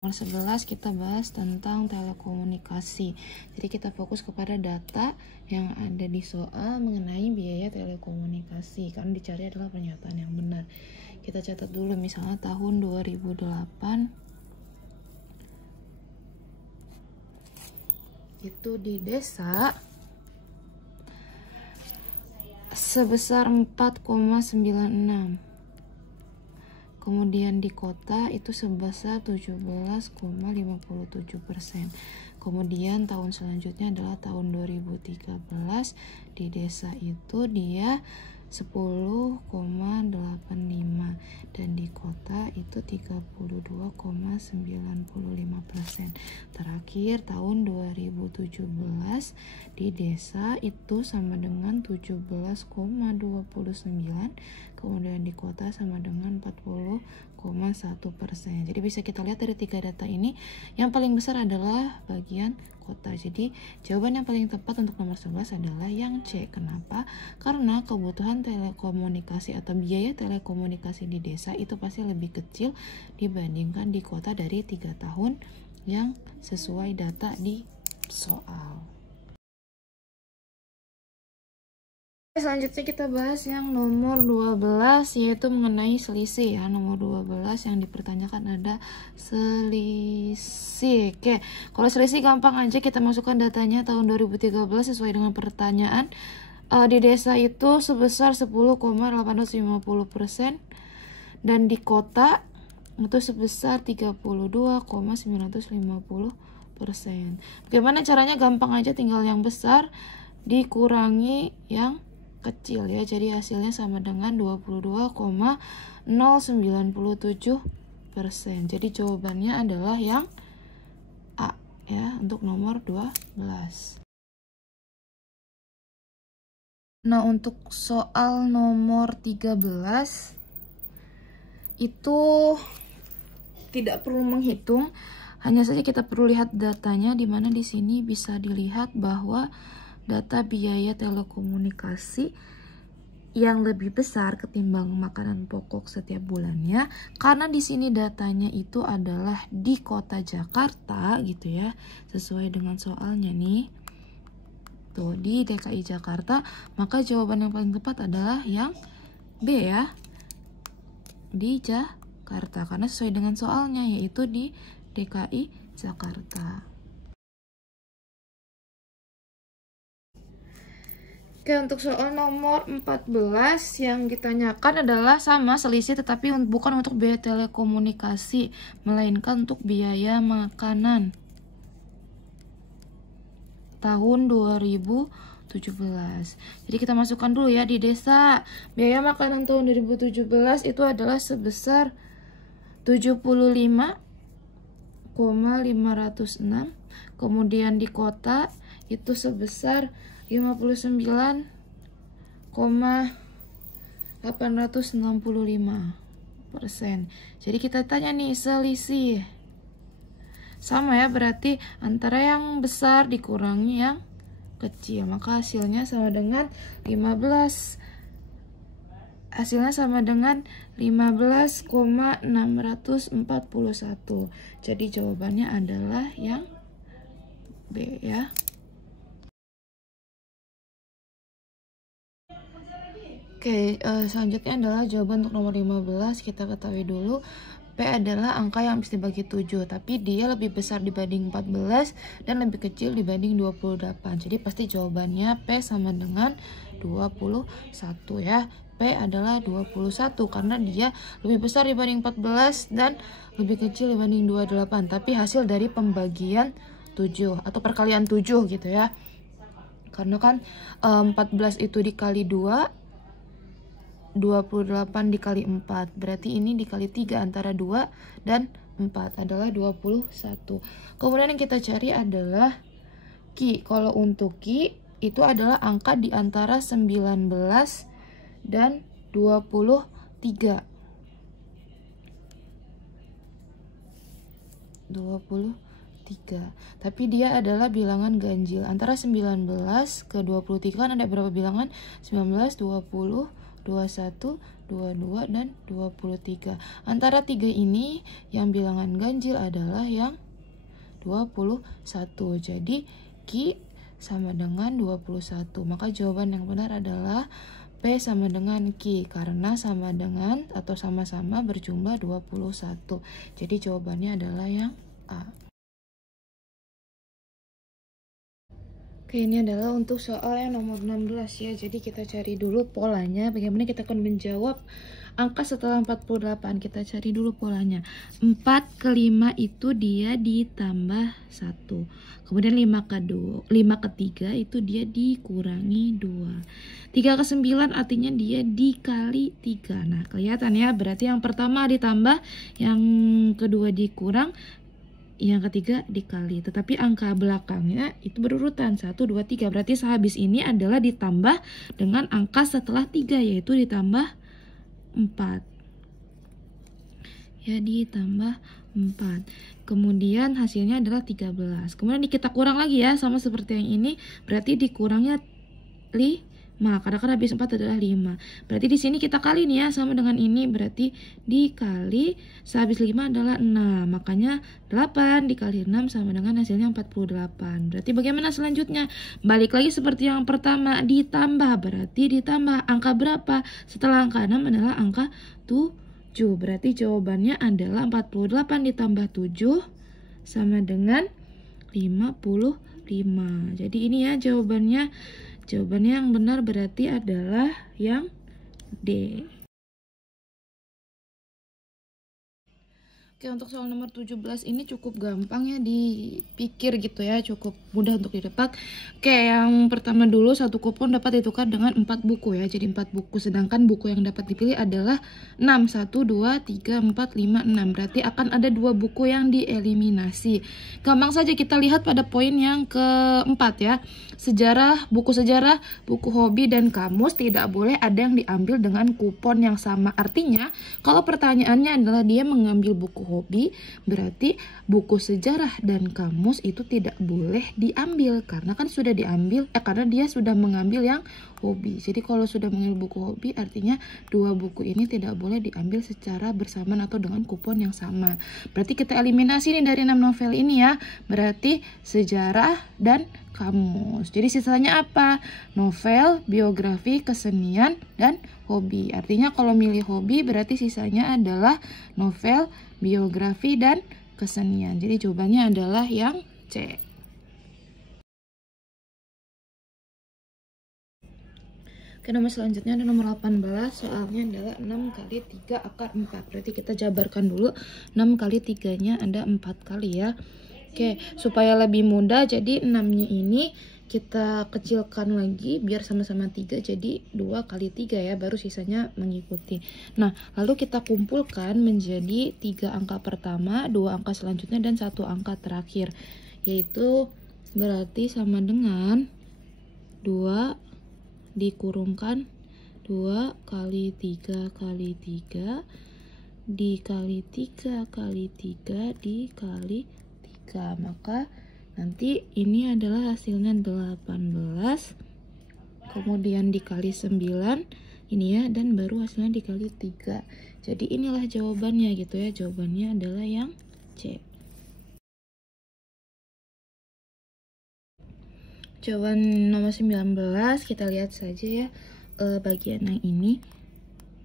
Nomor 11 kita bahas tentang telekomunikasi. Jadi kita fokus kepada data yang ada di soal mengenai biaya telekomunikasi, karena dicari adalah pernyataan yang benar. Kita catat dulu, misalnya tahun 2008 itu di desa sebesar 4,96. Kemudian di kota itu sebesar 17,57%. Kemudian tahun selanjutnya adalah tahun 2013, di desa itu dia 10,85 dan di kota itu 32,95%. Terakhir tahun 2017 di desa itu sama dengan 17,29, kemudian di kota sama dengan 40,1%. Jadi bisa kita lihat dari tiga data ini yang paling besar adalah bagian kota. Jadi jawaban yang paling tepat untuk nomor 11 adalah yang C. Kenapa? Karena kebutuhan telekomunikasi atau biaya telekomunikasi di desa itu pasti lebih kecil dibandingkan di kota dari 3 tahun yang sesuai data di soal. Selanjutnya kita bahas yang nomor 12, yaitu mengenai selisih ya. Nomor 12 yang dipertanyakan ada selisih. Oke, kalau selisih gampang aja, kita masukkan datanya tahun 2013 sesuai dengan pertanyaan. Di desa itu sebesar 10,850% dan di kota itu sebesar 32,950%. Bagaimana caranya? Gampang aja, tinggal yang besar dikurangi yang kecil ya. Jadi hasilnya sama dengan 22,097%. Jadi jawabannya adalah yang A ya untuk nomor 12. Nah, untuk soal nomor 13 itu tidak perlu menghitung, hanya saja kita perlu lihat datanya, di mana di sini bisa dilihat bahwa data biaya telekomunikasi yang lebih besar ketimbang makanan pokok setiap bulannya, karena di sini datanya itu adalah di kota Jakarta gitu ya, sesuai dengan soalnya nih. Tuh, di DKI Jakarta, maka jawaban yang paling tepat adalah yang B ya, di Jakarta, karena sesuai dengan soalnya, yaitu di DKI Jakarta. Oke, untuk soal nomor 14 yang ditanyakan adalah sama selisih, tetapi bukan untuk biaya telekomunikasi, melainkan untuk biaya makanan tahun 2017. Jadi kita masukkan dulu ya, di desa biaya makanan tahun 2017 itu adalah sebesar 75,506. Kemudian di kota itu sebesar 59,865%. Jadi kita tanya nih selisih. Sama ya, berarti antara yang besar dikurangi yang kecil, maka hasilnya sama dengan 15. Hasilnya sama dengan 15,641. Jadi jawabannya adalah yang B ya. Oke, selanjutnya adalah jawaban untuk nomor 15. Kita ketahui dulu P adalah angka yang bisa dibagi 7, tapi dia lebih besar dibanding 14 dan lebih kecil dibanding 28. Jadi pasti jawabannya P sama dengan 21 ya. P adalah 21 karena dia lebih besar dibanding 14 dan lebih kecil dibanding 28. Tapi hasil dari pembagian 7 atau perkalian 7 gitu ya. Karena kan 14 itu dikali 2, 28 dikali 4, berarti ini dikali 3, antara 2 dan 4 adalah 21. Kemudian yang kita cari adalah Q. Kalau untuk Q itu adalah angka di antara 19 dan 23. 23. Tapi dia adalah bilangan ganjil. Antara 19 ke 23 kan ada berapa bilangan? 19, 20, 21, 22, dan 23. Antara 3 ini yang bilangan ganjil adalah yang 21. Jadi Q sama dengan 21. Maka jawaban yang benar adalah P sama dengan Q karena sama dengan atau sama-sama berjumlah 21. Jadi jawabannya adalah yang A. Oke, ini adalah untuk soal yang nomor 16 ya. Jadi kita cari dulu polanya. Bagaimana kita akan menjawab angka setelah 48. Kita cari dulu polanya. 4 ke 5 itu dia ditambah 1. Kemudian 5 ke 3 itu dia dikurangi 2. 3 ke 9 artinya dia dikali 3. Nah, kelihatan ya. Berarti yang pertama ditambah, yang kedua dikurang, yang ketiga dikali. Tetapi angka belakangnya itu berurutan 1, 2, 3. Berarti sehabis ini adalah ditambah dengan angka setelah 3, yaitu ditambah 4. Ya, ditambah 4. Kemudian hasilnya adalah 13. Kemudian kita kurang lagi ya, sama seperti yang ini. Berarti dikurangnya 5. Karena kan habis 4 adalah 5. Berarti di sini kita kali nih ya, sama dengan ini. Berarti dikali sehabis 5 adalah 6. Makanya 8 dikali 6 sama dengan hasilnya 48. Berarti bagaimana selanjutnya? Balik lagi seperti yang pertama, ditambah. Berarti ditambah angka berapa? Setelah angka 6 adalah angka 7. Berarti jawabannya adalah 48 ditambah 7 sama dengan 55. Jadi ini ya jawabannya. Jawabannya yang benar berarti adalah yang D. Oke, untuk soal nomor 17 ini cukup gampang ya dipikir gitu ya, cukup mudah untuk didapat. Oke, yang pertama dulu, satu kupon dapat ditukar dengan 4 buku ya, jadi 4 buku. Sedangkan buku yang dapat dipilih adalah 6, 1, 2, 3, 4, 5, 6. Berarti akan ada 2 buku yang dieliminasi. Gampang saja kita lihat pada poin yang keempat ya. Buku sejarah, buku hobi, dan kamus tidak boleh ada yang diambil dengan kupon yang sama. Artinya, kalau pertanyaannya adalah dia mengambil buku hobi, berarti buku sejarah dan kamus itu tidak boleh diambil karena kan sudah diambil, karena dia sudah mengambil yang hobi. Jadi kalau sudah mengambil buku hobi, artinya 2 buku ini tidak boleh diambil secara bersamaan atau dengan kupon yang sama. Berarti kita eliminasi nih dari 6 novel ini ya. Berarti sejarah dan kamus. Jadi sisanya apa? Novel, biografi, kesenian, dan hobi. Artinya kalau milih hobi berarti sisanya adalah novel, biografi, dan kesenian. Jadi jawabannya adalah yang C. Oke, nomor selanjutnya ada nomor 18. Soalnya adalah 6 kali 3 akar 4. Berarti kita jabarkan dulu. 6 kali 3-nya ada 4 kali ya. Oke, supaya lebih mudah, jadi 6-nya ini kita kecilkan lagi biar sama-sama 3, jadi 2 kali 3 ya, baru sisanya mengikuti. Nah, lalu kita kumpulkan menjadi 3 angka pertama, 2 angka selanjutnya, dan 1 angka terakhir, yaitu berarti sama dengan 2 dikurungkan 2 kali 3 kali 3 dikali 3 kali 3 dikali 3. Maka nanti ini adalah hasilnya 18, kemudian dikali 9 ini ya, dan baru hasilnya dikali 3. Jadi inilah jawabannya gitu ya. Jawabannya adalah yang C. Jawaban nomor 19 kita lihat saja ya. Bagian yang ini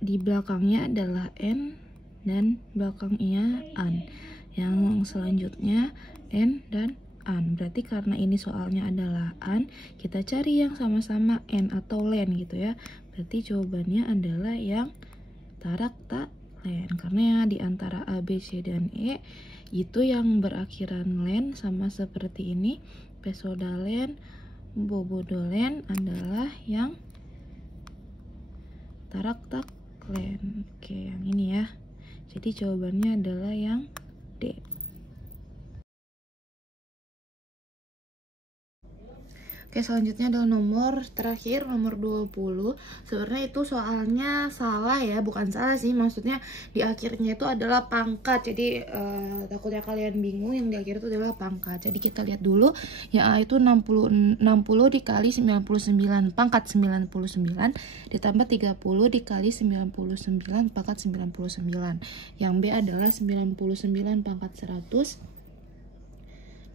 di belakangnya adalah N dan belakangnya an. Yang selanjutnya N dan an. Berarti karena ini soalnya adalah an, kita cari yang sama-sama N atau len gitu ya. Berarti jawabannya adalah yang tarak-tak len. Karena ya di antara A, B, C, dan E itu yang berakhiran len sama seperti ini. Pesodalen, bobodolen adalah yang tarak-tak len. Oke, yang ini ya. Jadi jawabannya adalah yang D. Oke, selanjutnya adalah nomor terakhir, nomor 20. Sebenarnya itu soalnya salah ya, bukan salah sih, maksudnya di akhirnya itu adalah pangkat. Jadi takutnya kalian bingung, yang di akhir itu adalah pangkat. Jadi kita lihat dulu, yang A itu 60 dikali 99 pangkat 99 ditambah 30 dikali 99 pangkat 99. Yang B adalah 99 pangkat 100.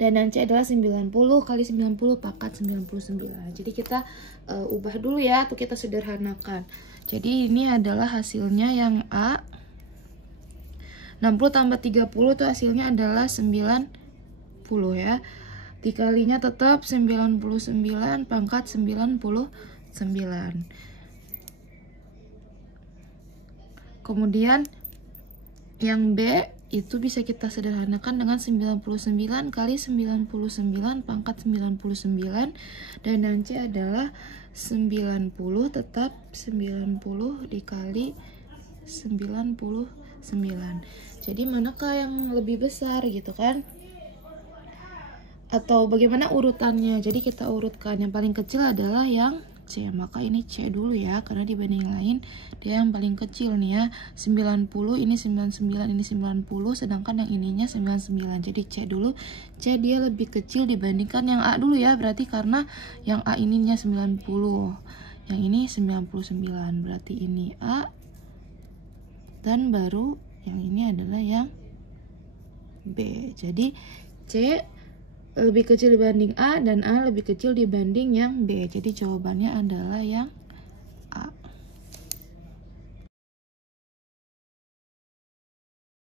Dan yang C adalah 90 kali 90 pangkat 99. Jadi kita ubah dulu ya, atau kita sederhanakan. Jadi ini adalah hasilnya yang A. 60 tambah 30 itu hasilnya adalah 90 ya. Dikalinya tetap 99 pangkat 99. Kemudian yang B itu bisa kita sederhanakan dengan 99 kali 99 pangkat 99. Dan yang C adalah 90 tetap 90 dikali 99. Jadi manakah yang lebih besar gitu kan? Atau bagaimana urutannya? Jadi kita urutkan, yang paling kecil adalah yang C, maka ini C dulu ya, karena dibanding yang lain dia yang paling kecil nih ya. 90 ini 99, ini 90, sedangkan yang ininya 99. Jadi C dulu. C dia lebih kecil dibandingkan yang A dulu ya, berarti karena yang A ininya 90, yang ini 99, berarti ini A, dan baru yang ini adalah yang B. Jadi C lebih kecil dibanding A dan A lebih kecil dibanding yang B. Jadi jawabannya adalah yang